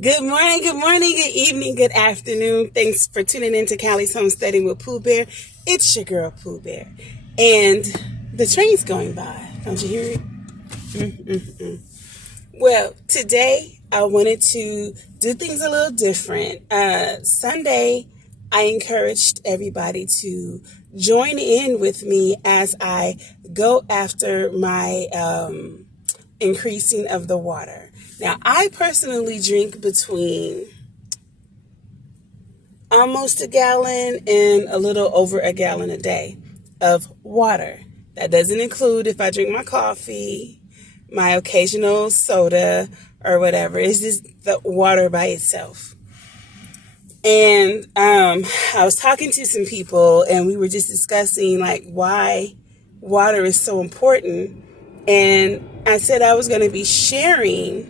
Good morning, good evening, good afternoon. Thanks for tuning in to Callie's Homesteading with Pooh Bear. It's your girl, Pooh Bear. And the train's going by. Don't you hear it? Well, today I wanted to do things a little different. Sunday, I encouraged everybody to join in with me as I go after my increasing of the water. Now, I personally drink between almost a gallon and a little over a gallon a day of water. That doesn't include if I drink my coffee, my occasional soda, or whatever. It's just the water by itself. And I was talking to some people, and we were just discussing like why water is so important. And I said I was going to be sharing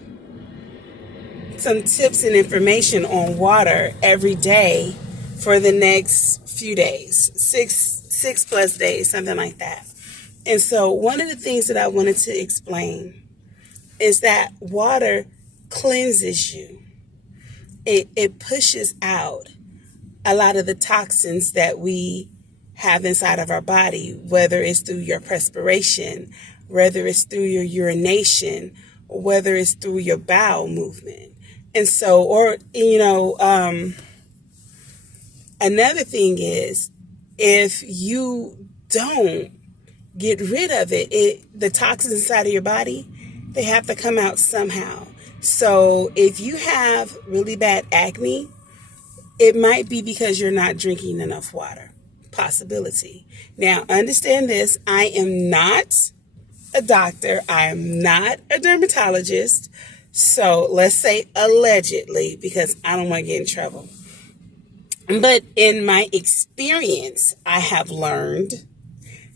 some tips and information on water every day for the next few days, six plus days, something like that. And so one of the things that I wanted to explain is that water cleanses you. It pushes out a lot of the toxins that we have inside of our body, whether it's through your perspiration, whether it's through your urination, whether it's through your bowel movement. And so, another thing is, if you don't get rid of it, the toxins inside of your body, they have to come out somehow. So if you have really bad acne, it might be because you're not drinking enough water. Possibility. Now, understand this. I am not a doctor. I am not a dermatologist. So let's say allegedly, because I don't want to get in trouble. But in my experience, I have learned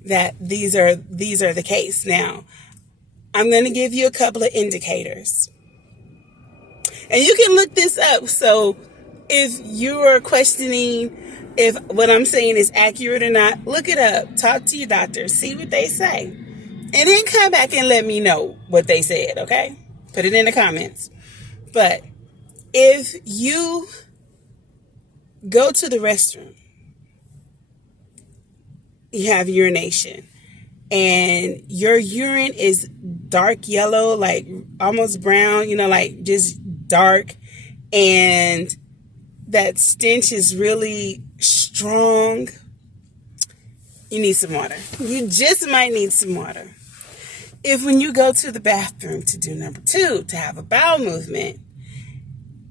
that these are the case. Now, I'm going to give you a couple of indicators. And you can look this up. So if you are questioning if what I'm saying is accurate or not, look it up. Talk to your doctor. See what they say. And then come back and let me know what they said, okay? Put it in the comments. But if you go to the restroom, you have urination, and your urine is dark yellow, like almost brown, like just dark, and that stench is really strong, you need some water. You just might need some water. If when you go to the bathroom to do number 2, to have a bowel movement,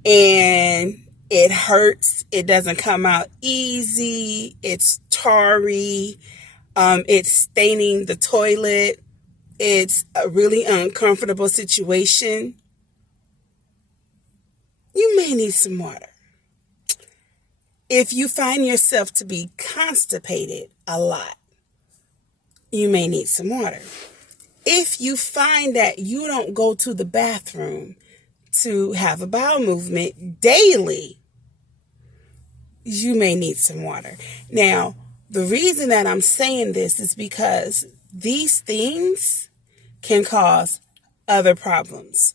and it hurts, it doesn't come out easy, it's tarry, it's staining the toilet, it's a really uncomfortable situation, you may need some water. If you find yourself to be constipated a lot, you may need some water. If you find that you don't go to the bathroom to have a bowel movement daily, you may need some water. Now, the reason that I'm saying this is because these things can cause other problems.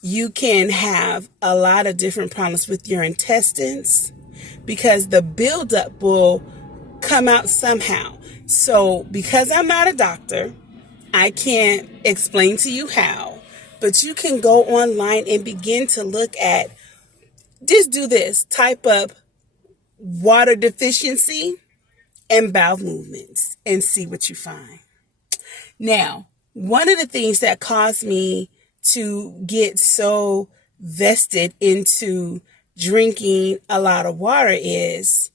You can have a lot of different problems with your intestines because the buildup will come out somehow. So because I'm not a doctor, I can't explain to you how, but you can go online and begin to look at, just do this, type up water deficiency and bowel movements and see what you find. Now, one of the things that caused me to get so vested into drinking a lot of water is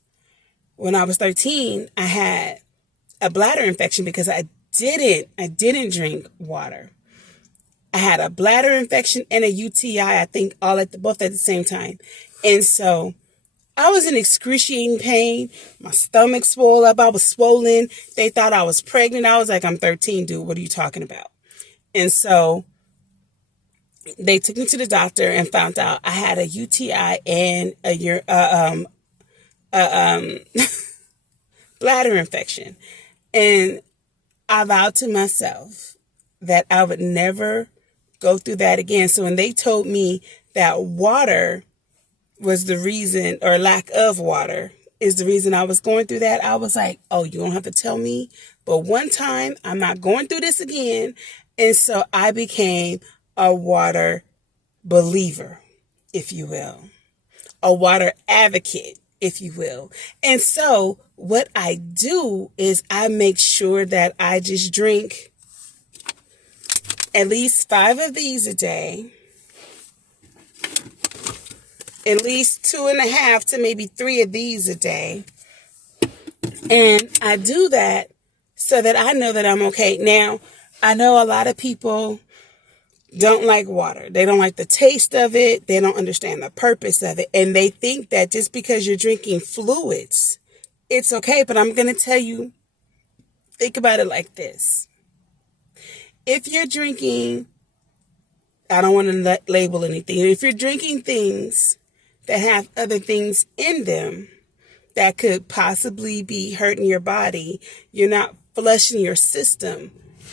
when I was 13, I had a bladder infection because I didn't drink water. I had a bladder infection and a UTI, I think both at the same time. And so I was in excruciating pain. My stomach swelled up. I was swollen. They thought I was pregnant. I was like, I'm 13, dude. What are you talking about? And so they took me to the doctor and found out I had a UTI and a bladder infection. And I vowed to myself that I would never go through that again. So when they told me that water was the reason, or lack of water is the reason I was going through that. I was like, oh, you don't have to tell me. But one time, I'm not going through this again. And so I became a water believer, if you will, a water advocate, if you will. And so what I do is I make sure that I just drink at least 5 of these a day, at least 2.5 to maybe 3 of these a day. And I do that so that I know that I'm okay. Now, I know a lot of people don't like water. They don't like the taste of it. They don't understand the purpose of it. And they think that just because you're drinking fluids, it's okay. But I'm going to tell you, think about it like this. If you're drinking, I don't want to label anything. If you're drinking things that have other things in them that could possibly be hurting your body, you're not flushing your system,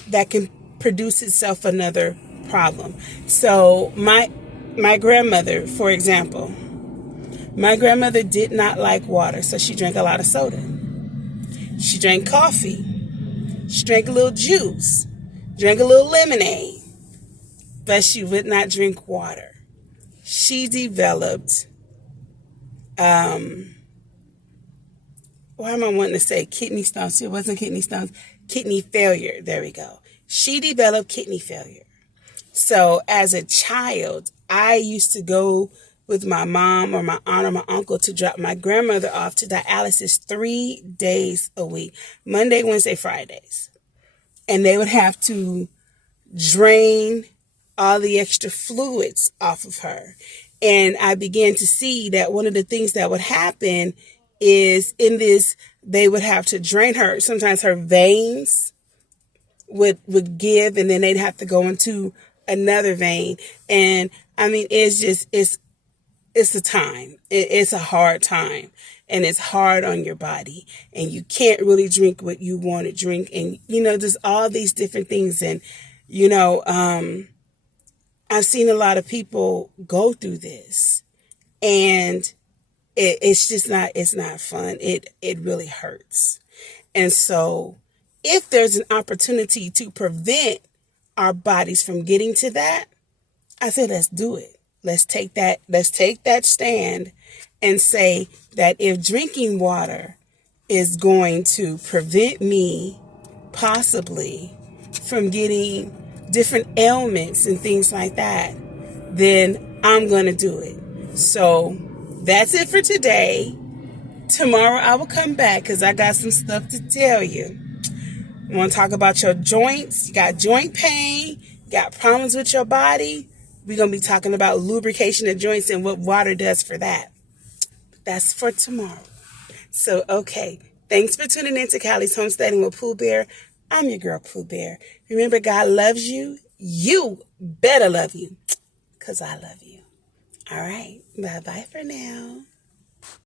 that can produce itself another problem. So my grandmother, for example, my grandmother did not like water, so she drank a lot of soda. She drank coffee. She drank a little juice, drank a little lemonade, but she would not drink water. She developed, why am I wanting to say kidney stones? It wasn't kidney stones, kidney failure. There we go. She developed kidney failure. So as a child, I used to go with my mom or my aunt or my uncle to drop my grandmother off to dialysis 3 days a week, Monday, Wednesday, Fridays. And they would have to drain all the extra fluids off of her. And I began to see that one of the things that would happen is in this, they would have to drain her. Sometimes her veins would give, and then they'd have to go into another vein. And I mean, it's a time. It's a hard time, and it's hard on your body, and you can't really drink what you want to drink. And, there's all these different things. And, I've seen a lot of people go through this, and it's not fun. It really hurts. And so if there's an opportunity to prevent our bodies from getting to that, I said, let's do it. Let's take that stand and say that if drinking water is going to prevent me possibly from getting different ailments and things like that, then I'm going to do it. So that's it for today. Tomorrow I will come back because I got some stuff to tell you. I want to talk about your joints. You got joint pain, you got problems with your body. We're going to be talking about lubrication of joints and what water does for that. That's for tomorrow. So, okay. Thanks for tuning in to Callie's Homesteading with Pooh Bear. I'm your girl, Pooh Bear. Remember, God loves you. You better love you because I love you. All right. Bye-bye for now.